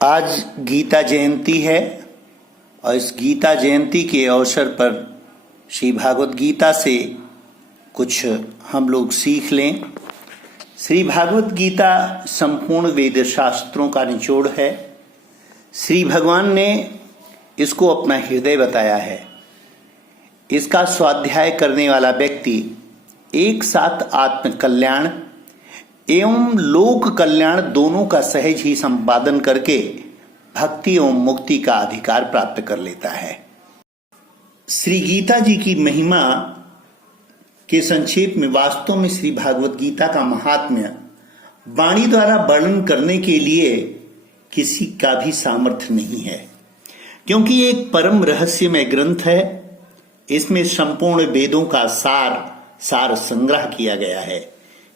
आज गीता जयंती है और इस गीता जयंती के अवसर पर श्री भागवत गीता से कुछ हम लोग सीख लें। श्री भागवत गीता संपूर्ण वेद शास्त्रों का निचोड़ है। श्री भगवान ने इसको अपना हृदय बताया है। इसका स्वाध्याय करने वाला व्यक्ति एक साथ आत्म कल्याण एवं लोक कल्याण दोनों का सहज ही संपादन करके भक्ति एवं मुक्ति का अधिकार प्राप्त कर लेता है। श्री गीता जी की महिमा के संक्षेप में वास्तव में श्री भागवत गीता का महात्म्य वाणी द्वारा वर्णन करने के लिए किसी का भी सामर्थ्य नहीं है, क्योंकि एक परम रहस्यमय ग्रंथ है। इसमें संपूर्ण वेदों का सार संग्रह किया गया है।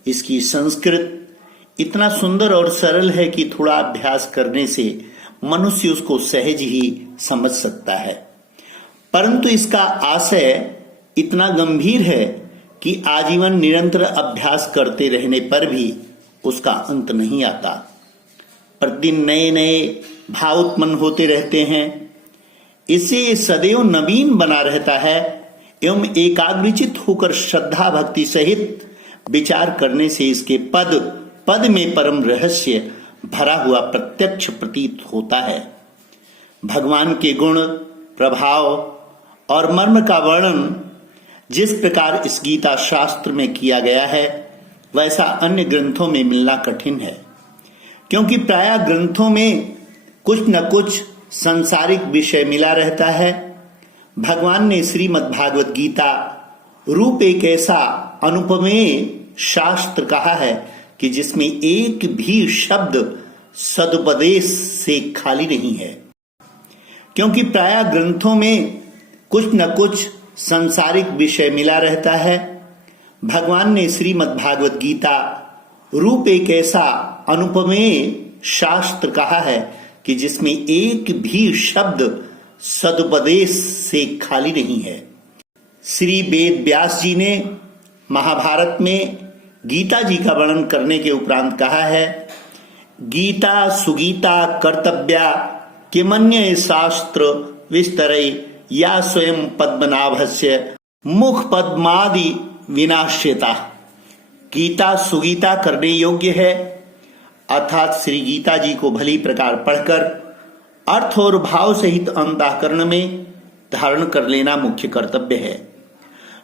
इसकी संस्कृत इतना सुंदर और सरल है कि थोड़ा अभ्यास करने से मनुष्य उसको सहज ही समझ सकता है, परंतु इसका आशय इतना गंभीर है कि आजीवन निरंतर अभ्यास करते रहने पर भी उसका अंत नहीं आता। प्रतिदिन नए नए भाव उत्पन्न होते रहते हैं। इससे ये सदैव नवीन बना रहता है एवं एकाग्रचित होकर श्रद्धा भक्ति सहित विचार करने से इसके पद पद में परम रहस्य भरा हुआ प्रत्यक्ष प्रतीत होता है। भगवान के गुण, प्रभाव और मर्म का वर्णन जिस प्रकार इस गीता शास्त्र में किया गया है, वैसा अन्य ग्रंथों में मिलना कठिन है, क्योंकि प्रायः ग्रंथों में कुछ न कुछ सांसारिक विषय मिला रहता है। भगवान ने श्रीमद् भागवत गीता रूप एक ऐसा अनुपमेय शास्त्र कहा है कि जिसमें एक भी शब्द सदुपदेश से खाली नहीं है, क्योंकि प्रायः ग्रंथों में कुछ न कुछ सांसारिक विषय मिला रहता है। भगवान ने श्रीमद् भागवत गीता रूप एक ऐसा अनुपमेय शास्त्र कहा है कि जिसमें एक भी शब्द सदुपदेश से खाली नहीं है। श्री वेद व्यास जी ने महाभारत में गीता जी का वर्णन करने के उपरांत कहा है, गीता सुगीता कर्तव्या किमन्य शास्त्र विस्तरे या स्वयं पद्मनाभस्य मुख पद्मादि विनाश्यता। गीता सुगीता करने योग्य है, अर्थात श्री गीता जी को भली प्रकार पढ़कर अर्थ और भाव सहित अंतःकरण में धारण कर लेना मुख्य कर्तव्य है,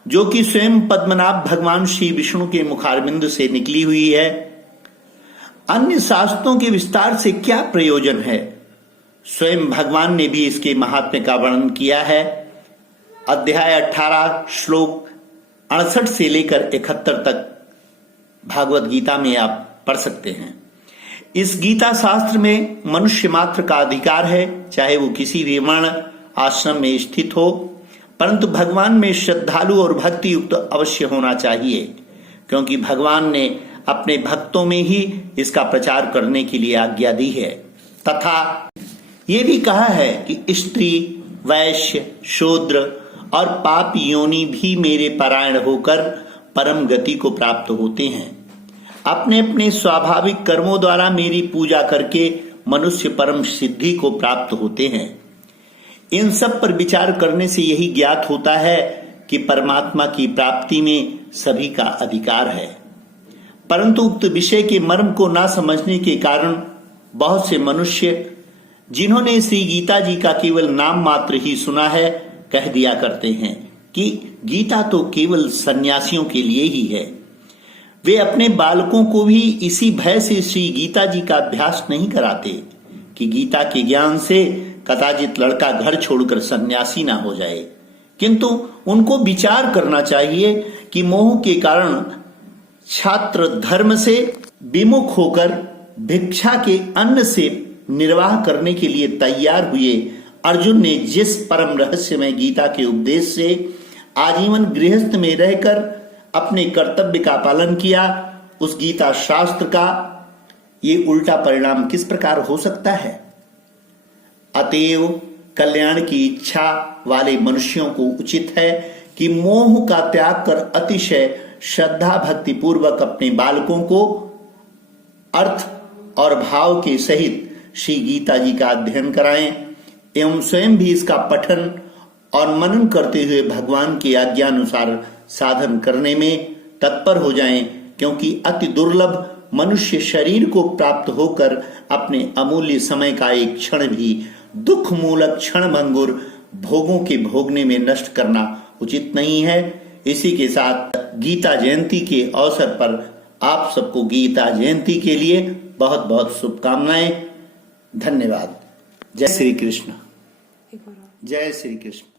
जो कि स्वयं पद्मनाभ भगवान श्री विष्णु के मुखारबिंद से निकली हुई है। अन्य शास्त्रों के विस्तार से क्या प्रयोजन है? स्वयं भगवान ने भी इसके महात्म्य का वर्णन किया है। अध्याय 18 श्लोक 68 से लेकर 71 तक भागवत गीता में आप पढ़ सकते हैं। इस गीता शास्त्र में मनुष्य मात्र का अधिकार है, चाहे वो किसी भी वर्ण आश्रम में स्थित हो, परंतु भगवान में श्रद्धालु और भक्ति युक्त अवश्य होना चाहिए, क्योंकि भगवान ने अपने भक्तों में ही इसका प्रचार करने के लिए आज्ञा दी है। तथा ये भी कहा है कि स्त्री, वैश्य, शूद्र और पाप योनि भी मेरे परायण होकर परम गति को प्राप्त होते हैं। अपने अपने स्वाभाविक कर्मों द्वारा मेरी पूजा करके मनुष्य परम सिद्धि को प्राप्त होते हैं। इन सब पर विचार करने से यही ज्ञात होता है कि परमात्मा की प्राप्ति में सभी का अधिकार है, परंतु उक्त विषय के मर्म को ना समझने के कारण बहुत से मनुष्य, जिन्होंने श्री गीता जी का केवल नाम मात्र ही सुना है, कह दिया करते हैं कि गीता तो केवल सन्यासियों के लिए ही है। वे अपने बालकों को भी इसी भय से श्री गीता जी का अभ्यास नहीं कराते कि गीता के ज्ञान से कदाचित लड़का घर छोड़कर सन्यासी ना हो जाए, किंतु उनको विचार करना चाहिए कि मोह के कारण छात्र धर्म से विमुख होकर भिक्षा के अन्न से निर्वाह करने के लिए तैयार हुए अर्जुन ने जिस परम रहस्यमय गीता के उपदेश से आजीवन गृहस्थ में रहकर अपने कर्तव्य का पालन किया, उस गीता शास्त्र का ये उल्टा परिणाम किस प्रकार हो सकता है? अतएव कल्याण की इच्छा वाले मनुष्यों को उचित है कि मोह का त्याग कर अतिशय श्रद्धा भक्ति पूर्वक अपने बालकों को अर्थ और भाव के सहित श्री गीता जी का अध्ययन कराएं एवं स्वयं भी इसका पठन और मनन करते हुए भगवान की आज्ञा अनुसार साधन करने में तत्पर हो जाएं, क्योंकि अति दुर्लभ मनुष्य शरीर को प्राप्त होकर अपने अमूल्य समय का एक क्षण भी दुख मूलक क्षण भंगुर भोगों के भोगने में नष्ट करना उचित नहीं है। इसी के साथ गीता जयंती के अवसर पर आप सबको गीता जयंती के लिए बहुत बहुत शुभकामनाएं। धन्यवाद। जय श्री कृष्ण। जय श्री कृष्ण।